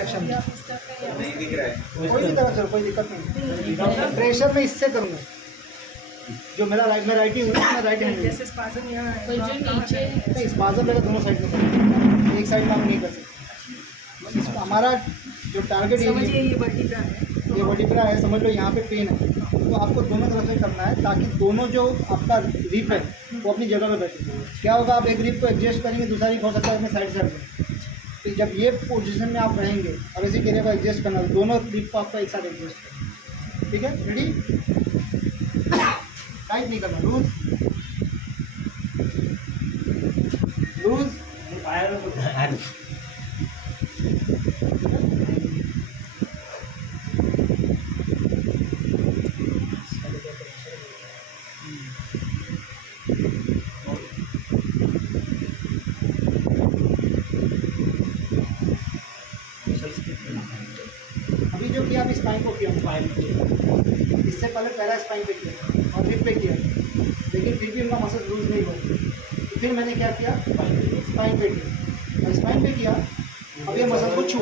Direction में। नहीं दिख रहा है। कोई भी तरफ से, कोई दिक्कत नहीं। प्रेशर मैं इससे करूँगा, जो मेरा राइट, मैं राइट ही हूँ, मैं राइट हैंड जैसे स्पाज़म यहाँ है, जो नीचे नहीं, स्पाज़म मेरा दोनों साइड में करूँगा, एक साइड में हम नहीं कर सकते। हमारा जो टारगेट समझिए एरिया ये वर्टिब्रा है, ये वर्टिब्रा है, समझ लो यहाँ पे पेन है, तो आपको दोनों तरफ से करना है ताकि दोनों जो आपका रिप है वो अपनी जगह पे बैठे। क्या होगा, आप एक रिप को एडजस्ट करेंगे, दूसरा रिप हो सकता है अपने साइड से रखें। तो जब ये पोजीशन में आप रहेंगे और इसी एरिया को एडजस्ट करना, दोनों रिप को आपको एक साथ एडजस्ट करना। ठीक है, रेडी? टाइट नहीं करना, लूज लूज। अभी जो किया, अभी स्पाइन को किया, इससे पहले पहला स्पाइन पे किया और रिप पे किया, लेकिन फिर भी उनका मसल लूज नहीं हुआ। तो फिर मैंने क्या किया, स्पाइन पे किया, और स्पाइन पे किया, अब ये मसल को छू